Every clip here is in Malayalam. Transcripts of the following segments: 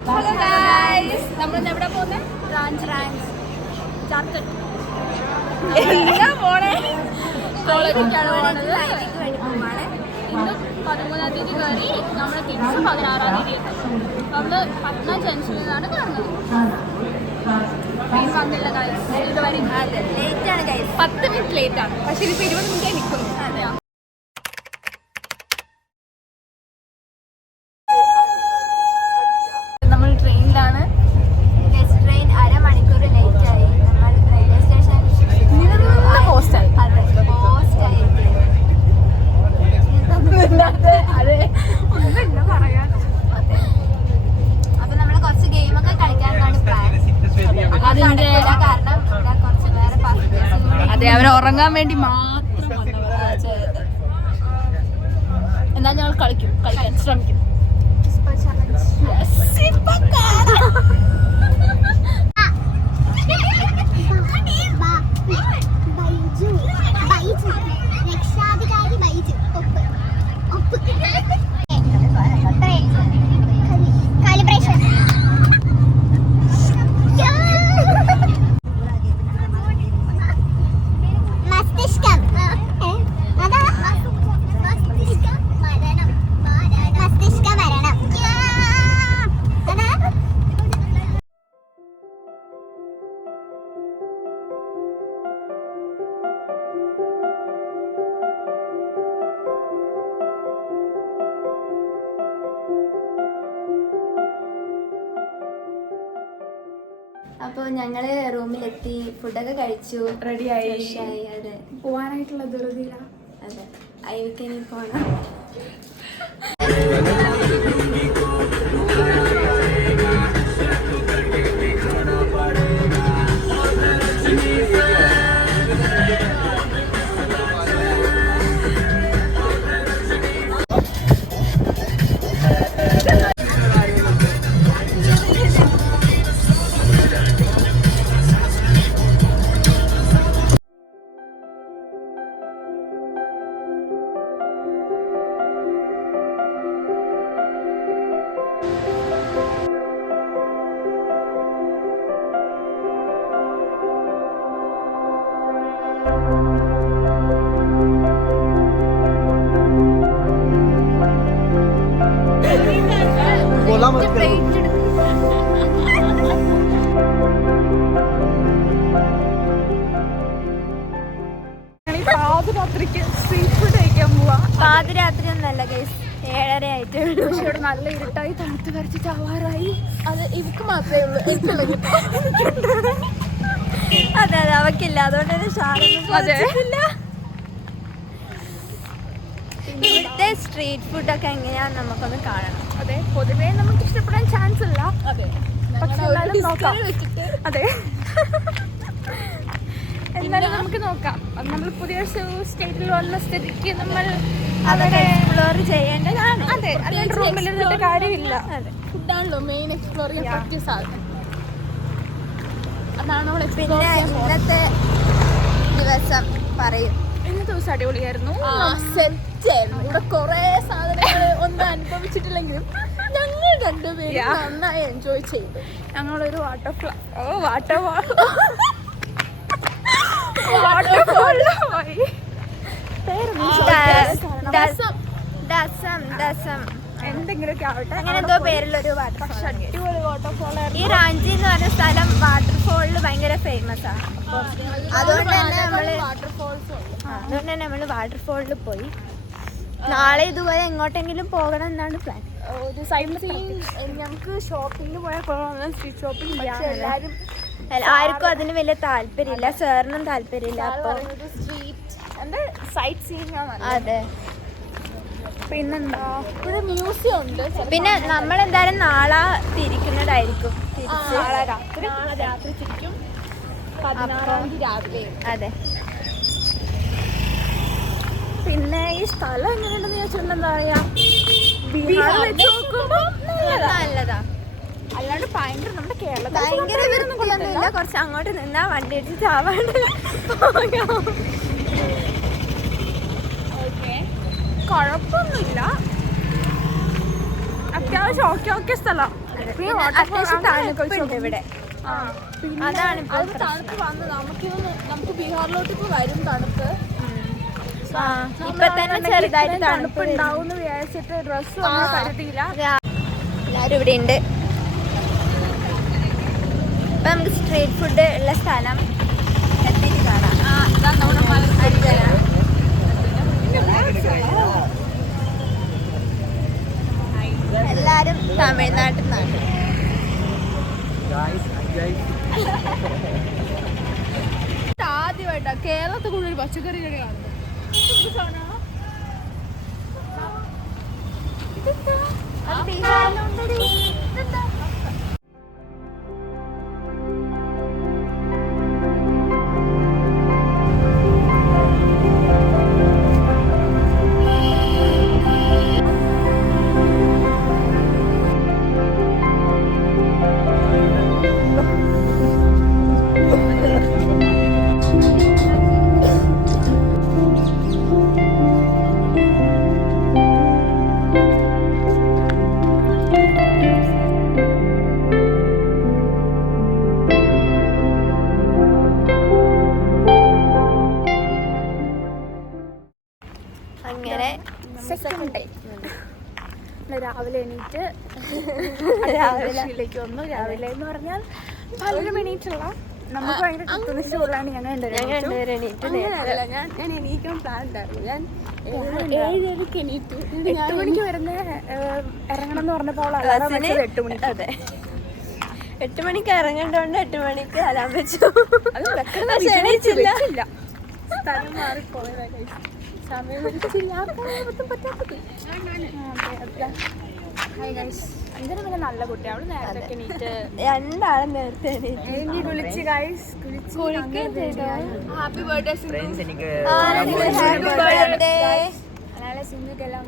ഹലോ ഗൈസ്, നമ്മളിന്ന് എവിടെ പോകുന്നത്? ജാർഖണ്ഡ്. എന്താ പോണേ? കോളേജിലേക്കാണ് പോണത്. ഇന്ന് 13-ാം തീയതി കയറി നമ്മൾ തിരിച്ച് 16-ാം തീയതി എത്തും. നമ്മള് പട്ന ജംഗ്ഷനിൽ നിന്നാണ് കയറുന്നത്. വന്നില്ല ഗൈസ്, ഇതുവരെ 10 മിനിറ്റ് ലേറ്റ് ആണ്. പക്ഷെ ഇതിപ്പോ 20 മിനിറ്റ് നിൽക്കുന്നു. നമ്മൾ ട്രെയിനിലാണ്. ട്രെയിൻ അരമണിക്കൂർ ലേറ്റ് ആയി. നമ്മൾ റെയിൽവേ സ്റ്റേഷൻ പോസ്റ്റായി. അതെ, ഒന്നുമില്ല പറയാൻ. അപ്പൊ നമ്മള് കുറച്ച് ഗെയിമൊക്കെ കളിക്കാനാണ് പ്ലാൻ. അതിന്റെ കാരണം കുറച്ച് വേറെ പാസഞ്ചേഴ്സ്. അതെ, അവർ ഉറങ്ങാൻ വേണ്ടി മാത്രം എന്നാ ഞങ്ങൾ കളിക്കാൻ ശ്രമിക്കും. രക്ഷാധികാരി ബൈജു കാലിബ്രേഷൻ മസ്തിഷ്കം അതാ മസ്തിഷ്ക മരണം മസ്തിഷ്ക മരണം അതാ. അപ്പോൾ ഞങ്ങള് റൂമിലെത്തി, ഫുഡൊക്കെ കഴിച്ചു, റെഡിയായി, ഫ്രഷായി. അതെ, പോവാനായിട്ടുള്ള ധൃതിയിലാണ്. അതെ, അയവിക്കനി പോണം. പാതിരാത്രിക്ക് സ്ട്രീറ്റ് ഫുഡ് കഴിക്കാൻ പോവാ. പാതിരാത്രി ഒന്നല്ല ഗൈസ്, 7:30 ആയിട്ടേ ഉള്ളൂ. പക്ഷെ ഇവിടെ നല്ല ഇരുട്ടായി, തണുത്ത് വരച്ചിട്ട് ആവാറായി. അത് ഇവക്ക് മാത്രമേ ഉള്ളൂ, എനിക്കുള്ളത്. അതെ അതെ, അവക്കില്ല, അതുകൊണ്ട് തന്നെ ഷാറൊന്നും. ഇവിടുത്തെ സ്ട്രീറ്റ് ഫുഡൊക്കെ എങ്ങനെയാന്ന് നമുക്കൊന്ന് കാണണം. അതെ, പൊതുവേ നമുക്ക് ഇഷ്ടപ്പെടാൻ ചാൻസ് ഇല്ല. അതെ, പക്ഷെ എന്നാലും നോക്കാം. അതെ, എന്നാലും നമുക്ക് നോക്കാം. അത് നമ്മൾ പുതിയ സ്റ്റേറ്റിൽ വന്ന സ്ഥിതിക്ക് നമ്മൾ അതൊക്കെ എക്സ്പ്ലോർ ചെയ്യേണ്ടതാണ്. അതെ, അല്ലാണ്ട് റൂമിലിരുന്നിട്ട് കാര്യമില്ല. അതെ, ഫുഡാണല്ലോ മെയിൻ എക്സ്പ്ലോർ ചെയ്യാൻ പറ്റിയ സാധനം. അതാണ് നമ്മൾ എക്സ്പ്ലോർ പിന്നെ ചെയ്യാൻ പോകുന്നത്. ഇന്നത്തെ ദിവസം പറയും. ഇന്നത്തെ ദിവസം അടിപൊളിയായിരുന്നു, സെറ്റായിരുന്നു. ഇവിടെ കുറെ സാധനങ്ങൾ ഒന്നും അനുഭവിച്ചിട്ടില്ലെങ്കിലും ഞങ്ങൾ രണ്ടുപേരും നന്നായി എൻജോയ് ചെയ്തു. ഞങ്ങളൊരു വാട്ടർഫോളിൽ പോയി. എന്തെങ്കിലുമൊക്കെ ആവട്ടെ, അങ്ങനെ എന്തോ പേരിലൊരു വാട്ടർഫോൾ. അടിപൊളി വാട്ടർഫോൾ. ഈ റാഞ്ചി എന്ന് പറഞ്ഞ സ്ഥലം വാട്ടർഫോളിൽ ഭയങ്കര ഫേമസ് ആണ്. അതുകൊണ്ട് തന്നെ നമ്മള് വാട്ടർഫോളിൽ പോയി. നാളെ ഇതുപോലെ എങ്ങോട്ടെങ്കിലും പോകണം എന്നാണ് പ്ലാൻ. ഒരു സൈഡ് സീയിങ്. ഞങ്ങൾക്ക് ഷോപ്പിങ്ങിന് പോയാൽ കൊള്ളാം, സ്ട്രീറ്റ് ഷോപ്പിംഗ്. പക്ഷെ എല്ലാവരും ആർക്കും അതിന് വലിയ താല്പര്യമില്ല, സാറിനും താല്പര്യമില്ല. അപ്പൊ സൈറ്റ് സീയിങ് ആണ്. അതെ, പിന്നെന്താ, ഇവിടെ മ്യൂസിയം ഉണ്ട്. പിന്നെ നമ്മൾ എന്തായാലും നാളെ തിരിക്കുന്നതായിരിക്കും. നാളെ രാത്രി തിരിക്കും, 16-ാം തീയതി രാവിലെ. അതെ, പിന്നെ ഈ സ്ഥലം എങ്ങനെയുണ്ടെന്ന് ചോദിച്ചാൽ എന്താ പറയാ, ബീഹാർ വെച്ച് നോക്കുമ്പോ നല്ലതാ. അല്ലാണ്ട് ഭയങ്കര നമ്മുടെ കേരളത്തിൽ ഭയങ്കര വൃത്തിയൊന്നുമില്ല. കുറച്ച് അങ്ങോട്ട് നിന്നാ വണ്ടി അടിച്ച് ചാവാണ്ട്. കുഴപ്പമൊന്നുമില്ല, അത്യാവശ്യം ഓക്കെ സ്ഥലം. അത്യാവശ്യം തണുപ്പുണ്ട് ഇവിടെ. അതാണ് അത് തണുപ്പ് വന്നത് നമുക്ക് ബീഹാറിലോട്ട് ഇപ്പൊ വരും തണുപ്പ്. ഇപ്പൊ തന്നെ ചെറുതായിട്ട് തണുപ്പ് ഉണ്ടാവും എന്ന് വിചാരിച്ചിട്ട് ഡ്രസ്സ് കരുതിയില്ല. എല്ലാരും ഇവിടെ ഉണ്ട്. ഇപ്പൊ നമുക്ക് സ്ട്രീറ്റ് ഫുഡ് ഉള്ള സ്ഥലം എത്തിയിട്ട് കാണാം. എല്ലാരും തമിഴ്നാട്ടിൽ നിന്നാണ്. ആദ്യമായിട്ടാ കേരളത്തിൽ കൂടുതൽ പച്ചക്കറി കട കാണുന്നത്. അങ്ങനെ രാവിലെ എണീറ്റ് രാവിലേക്ക് വന്നു. രാവിലെ എന്ന് പറഞ്ഞാൽ പലരും എണീറ്റുള്ള നമുക്ക് ഭയങ്കര കൃത്യനിഷ്ഠമുള്ളതാണ്. ഞാൻ എണീക്കാൻ പ്ലാൻ ഉണ്ടായിരുന്നു. ഞാൻ 7:30 എണീറ്റു. 8 മണിക്ക് വരുന്ന ഇറങ്ങണം എന്ന് പറഞ്ഞപ്പോൾ 8 മണി. അതെ, 8 മണിക്ക് ഇറങ്ങേണ്ടോണ്ട് 8 മണിക്ക് അലാം വെച്ചു. അത് എണീച്ചില്ല. സ്ഥലം മാറിപ്പോയതാ. സമയം പറ്റാത്തത്. ഇതിന് പിന്നെ നല്ല കുട്ടി. അവള് നേരത്തെ എണീറ്റ് രണ്ടാളും നേരത്തെ വിളിച്ച് ഹാപ്പി ബർത്ത്ഡേ സിന്ധുക്കെല്ലാം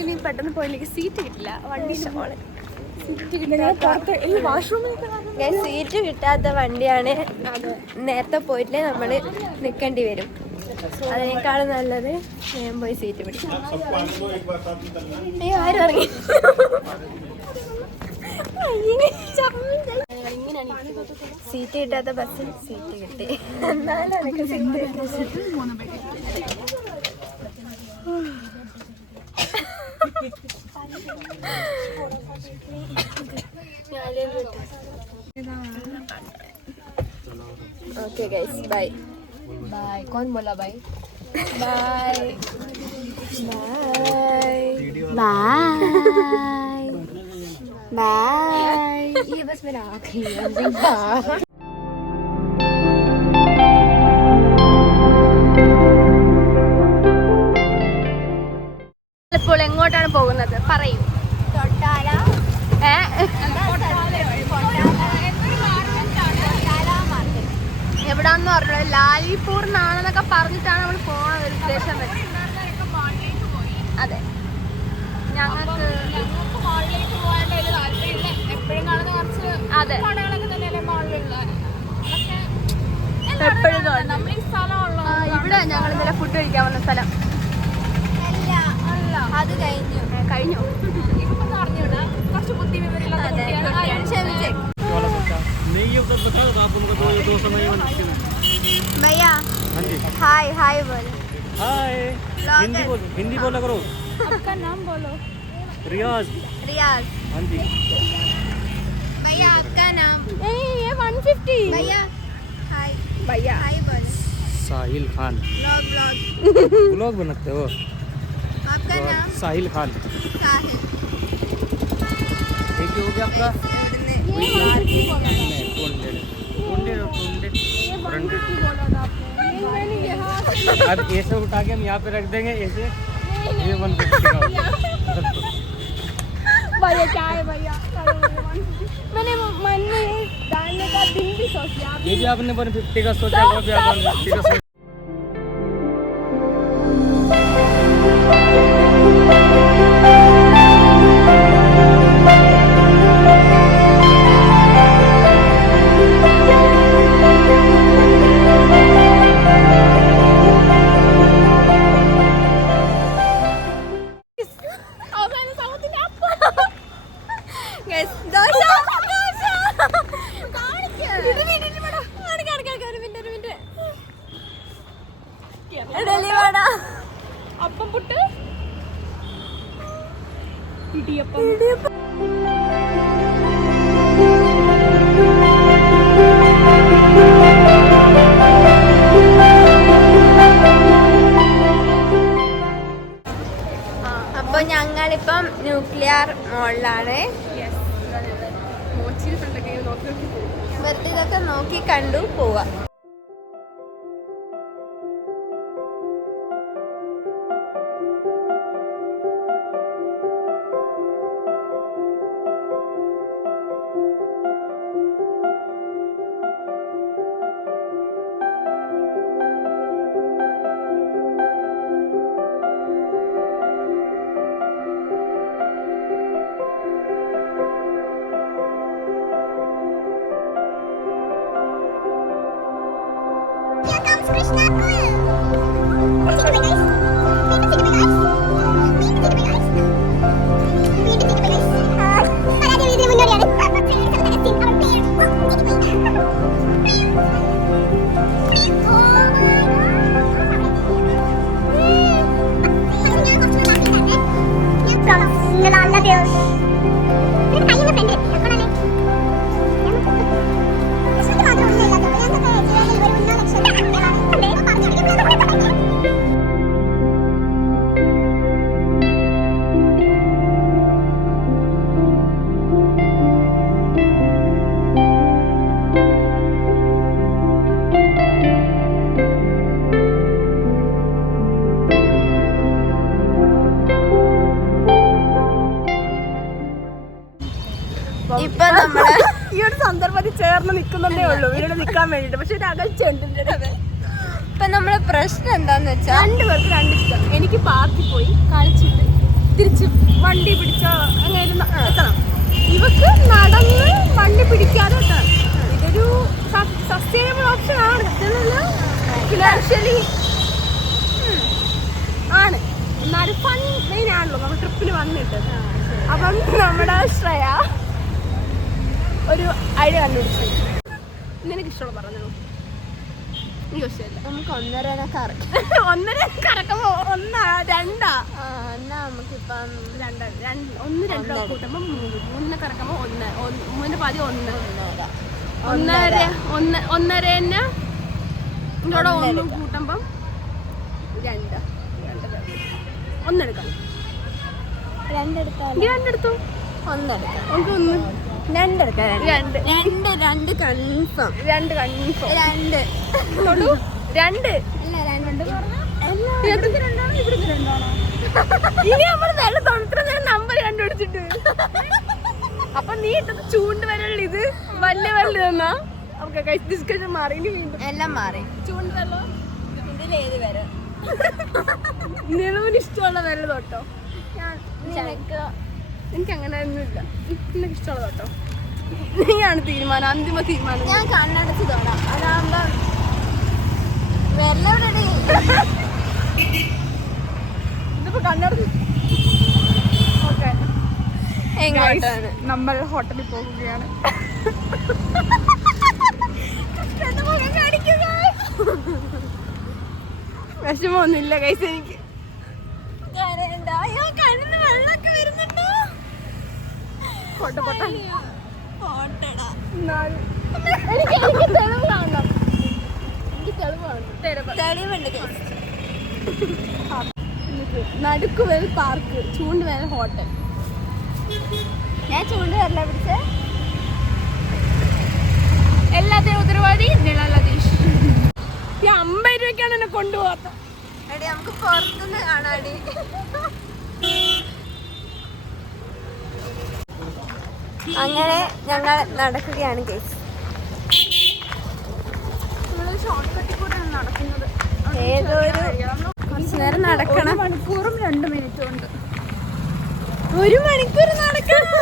ഇനി പെട്ടെന്ന് പോയില്ലെങ്കിൽ സീറ്റ് കിട്ടില്ല. വണ്ടി സീറ്റ് കിട്ടാത്ത വണ്ടിയാണ്. നേരത്തെ പോയിട്ടില്ലേ നമ്മള് നിക്കേണ്ടി വരും. അതിനേക്കാളും നല്ലത് ഞാൻ പോയി സീറ്റ് പിടിക്കും. ആരും ഇറങ്ങി സീറ്റ് കിട്ടാത്ത ബസ്സിൽ സീറ്റ് കിട്ടി. എന്നാലും എനിക്ക് seat okay guys bye bye. कौन बोला बाय? Bye bye bye. ये बस मेरा आखिरी है. ഇപ്പോൾ എങ്ങോട്ടാണ് പോകുന്നത് പറയൂ. തൊട്ടാല. എവിടാന്ന് പറഞ്ഞത് ലാലിപൂർ എന്നാണെന്നൊക്കെ പറഞ്ഞിട്ടാണ് നമ്മൾ പോണത്. ഒരു ഉദ്ദേശം വെച്ച്. അതെ, ഞങ്ങൾക്ക് അതെ ഇവിടെ ഞങ്ങൾ ഇന്നലെ ഫുഡ് കഴിക്കാൻ വന്ന സ്ഥലം. അത് കഴിഞ്ഞു. കുറച്ച് ബുദ്ധി भैया हाय हाय बोलो. हाय. हिंदी बोला करो. आपका नाम बोलो. रियाज. रियाज. हाँ जी. भैया आपका नाम. ये 150. भैया हाय. भैया हाय बोलो. साहिल खान. ब्लॉग बनाते हो. आपका नाम. साहिल खान. साहिल. एक हो गया आपका. अब ऐसे उठा के हम यहाँ पे रख देंगे ऐसे. ये 150 का भैया क्या है भैया. मैंने मन में डालने का दिन भी सोच लिया. ये भी आपने 150 का सोचा, वो भी आप 150 का सोचा. ഇടിയപ്പം. അപ്പൊ ഞങ്ങളിപ്പം ന്യൂക്ലിയർ മോളിലാണ്. വെറുതെ ഇതൊക്കെ നോക്കി കണ്ടു പോവാ. ഇപ്പൊ നമ്മള് ഈ ഒരു സന്ദർഭത്തിൽ ചേർന്ന് നിൽക്കുന്നതേ ഉള്ളൂ ഇവിടെ നിൽക്കാൻ വേണ്ടിട്ട്. പക്ഷെ ഒരു അകൽച്ചുണ്ട്. ഇപ്പൊ നമ്മളെ പ്രശ്നം എന്താന്ന് വെച്ചാൽ രണ്ടുപേർക്ക് രണ്ടിഷ്ടം. എനിക്ക് പാർക്കിൽ പോയി കളിച്ചിട്ട് തിരിച്ച് വണ്ടി പിടിച്ചോ അങ്ങനെ എത്തണം. ഇവക്ക് നടന്ന് വണ്ടി പിടിക്കാതെ എത്തണം. ഇതൊരു സസ്റ്റൈനബിൾ ഓപ്ഷൻ ആണ്. ഫിനാൻഷ്യലി ആണ്, എന്നാലും ഫൺ മെയിൻ ആണല്ലോ നമ്മൾ ട്രിപ്പിൽ വന്നിട്ട്. അപ്പം നമ്മുടെ ശ്രേയ ഒരു ഐഡിയ കണ്ടുപിടിച്ചു. നിനക്ക് ഇഷ്ടമുള്ള പറഞ്ഞു. എനിക്ക് ഇഷ്ടമില്ല. നമുക്ക് 1.5 ഒന്നര കറക്കുമ്പോ രണ്ടാ. എന്നാ നമുക്കിപ്പം 2 കൂട്ടുമ്പോ 3 കറക്കുമ്പോ 3 പാതി 1.5 തന്നെ. ഇതോടെ 1 കൂട്ടുമ്പം 2 ഒന്നെടുക്കാം. 2 എടുത്താൽ 2 എടുത്തു. 1 എടുക്കാം. നമുക്ക് 1 2 എടുക്കാം. 2 കൺഫേം. 2 കൺഫേം. 2 2 ഇല്ല 2 ഇനി നമ്മള് നല്ല തൊണ്ണൂത്ര നമ്പർ കണ്ടുപിടിച്ചിട്ട്. അപ്പൊ നീ ഇട്ടത് ചൂണ്ടുവരല്ല, ഇത് വലിയ വല്ല തന്നാ. ഡിസ്കഷൻ മാറി. ഇനി വീണ്ടും എല്ലാം മാറി. ചൂണ്ടുവല്ലോ. ഇതിലേത് വരെ നിലവിന് ഇഷ്ടമുള്ള വല്ല തൊട്ടോ. നിനക്ക് എനിക്ക് അങ്ങനെ ഒന്നുമില്ല. നിനക്ക് ഇഷ്ടമുള്ള തൊട്ടോ. നീയാണ് തീരുമാനം, അന്തിമ തീരുമാനം. ഞാൻ കണ്ണടച്ച് തൊടാം. അതാകുമ്പോ വെല്ലവിടെ ഇതിപ്പോ കണ്ണടച്ച്. ഓക്കെ, എങ്ങോട്ടാണ്? നമ്മൾ ഹോട്ടലിൽ പോകുകയാണ്. വിഷമൊന്നുമില്ല കൈസ് എനിക്ക്. കണ്ണിന് വെള്ളമൊക്കെ വരുന്നുണ്ടോ? എനിക്ക് തെളിവ് കാണണം. തെളിവുണ്ട്. നടുക്കുവേൽ പാർക്ക്, ചൂണ്ടുവേൽ ഹോട്ടൽ. ഞാൻ ചൂണ്ടുവരല പിടിച്ചേ. എല്ലാത്തിനും ഉത്തരവാദി നിളലതീഷ്. ഈ 50 രൂപയ്ക്കാണ് എന്നെ കൊണ്ടുപോകാത്ത. എടി നമുക്ക് പുറത്തുനിന്ന് കാണാടി. അങ്ങനെ ഞങ്ങൾ നടക്കുകയാണ് കേസ്. ഷോർട്ട് കട്ടിൽ കൂടെയാണ് നടക്കുന്നത്. ഏതൊരു കുറച്ചു നേരം നടക്കണം. 1 മണിക്കൂറും 2 മിനിറ്റും ഉണ്ട്. 1 മണിക്കൂർ നടക്കണം.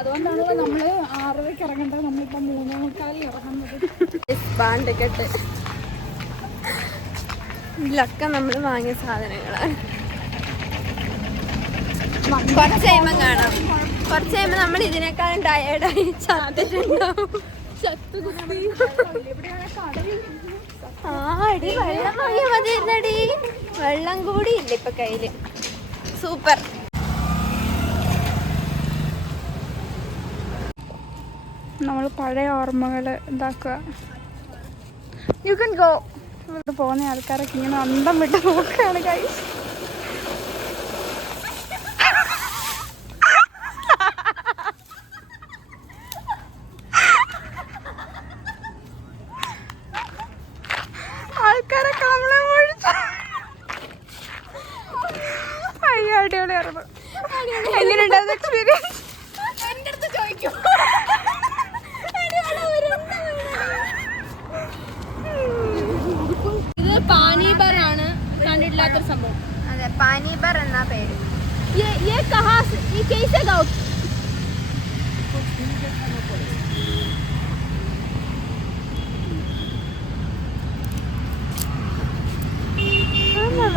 അതുകൊണ്ടാണ് നമ്മള് 6:30 ഇറങ്ങേണ്ടത്. നമ്മളിപ്പോ 3:45 ഇറങ്ങുന്നത്. ബാണ്ടൊക്കെ ഇതിലൊക്കെ നമ്മൾ വാങ്ങിയ സാധനങ്ങളാണ്. കുറച്ച് കഴിയുമ്പോൾ കാണാം. കുറച്ച് കഴിയുമ്പോൾ നമ്മൾ ഇതിനേക്കാളും ടയേർഡായി ചത്തിട്ടുണ്ടാവും. ചത്തുകുത്തി. അടി വെള്ളം വാങ്ങിയാ മതിയായിരുന്നടി. വെള്ളം കൂടി ഇല്ല ഇപ്പൊ കയ്യില്. സൂപ്പർ. നമ്മൾ പഴയ ഓർമ്മകൾ ഇതാക്കുക. You can go. ഇവിടെ പോകുന്ന ആൾക്കാരൊക്കെ ഇങ്ങനെ അന്തം വിട്ട് നോക്കുകയാണ് ഗൈസ്. ആൾക്കാരൊക്കെ നമ്മളെ അയ്യോ അടിപൊളിയായിരുന്നു. എങ്ങനെയുണ്ടായിരുന്നു എക്സ്പീരിയൻസ്? എന്റെ അടുത്ത് ചോദിക്കും. ഇത് പാനീബർ ആണ്, കണ്ടിട്ടില്ലാത്തൊരു സംഭവം. അതെ, പാനീബർ എന്നാ പേര്. ये कहाँ से, ये कैसे गाँव?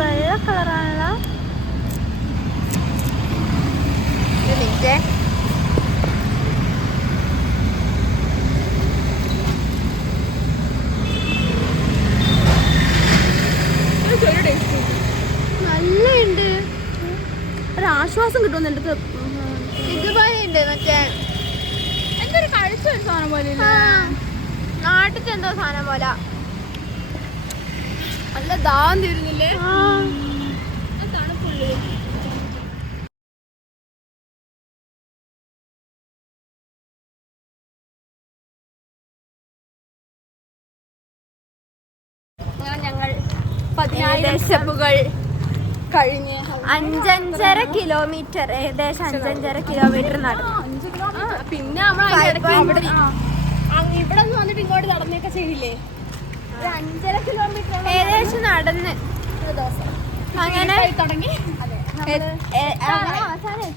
വെള്ള കളറാണല്ലോ. നല്ലുണ്ട്, ഒരു ആശ്വാസം കിട്ടുമെന്ന് എൻ്റെ അടുത്ത്. ഇതുപോലെ ഉണ്ട് മറ്റേ എന്തൊരു കഴിച്ച ഒരു സാധനം പോലെ നാട്ടിൽ എന്തോ സാധനം പോലെ. നല്ല ദാഹം തീരുന്നില്ലേ? തണുപ്പുള്ളൂ. ഞങ്ങൾ 10,000 സ്റ്റെപ്പുകൾ കഴിഞ്ഞ് 5.5 കിലോമീറ്റർ, ഏകദേശം 5.5 കിലോമീറ്റർ നടന്നു. പിന്നെ നമ്മൾ ഇവിടെ നിന്ന് വന്നിട്ട് ഇങ്ങോട്ട് നടന്നൊക്കെ ചെയ്തില്ലേ? 5.5 കിലോമീറ്റർ ഏകദേശം നടന്ന് ഒരു ദിവസം അങ്ങനെ തുടങ്ങി. അവസാനം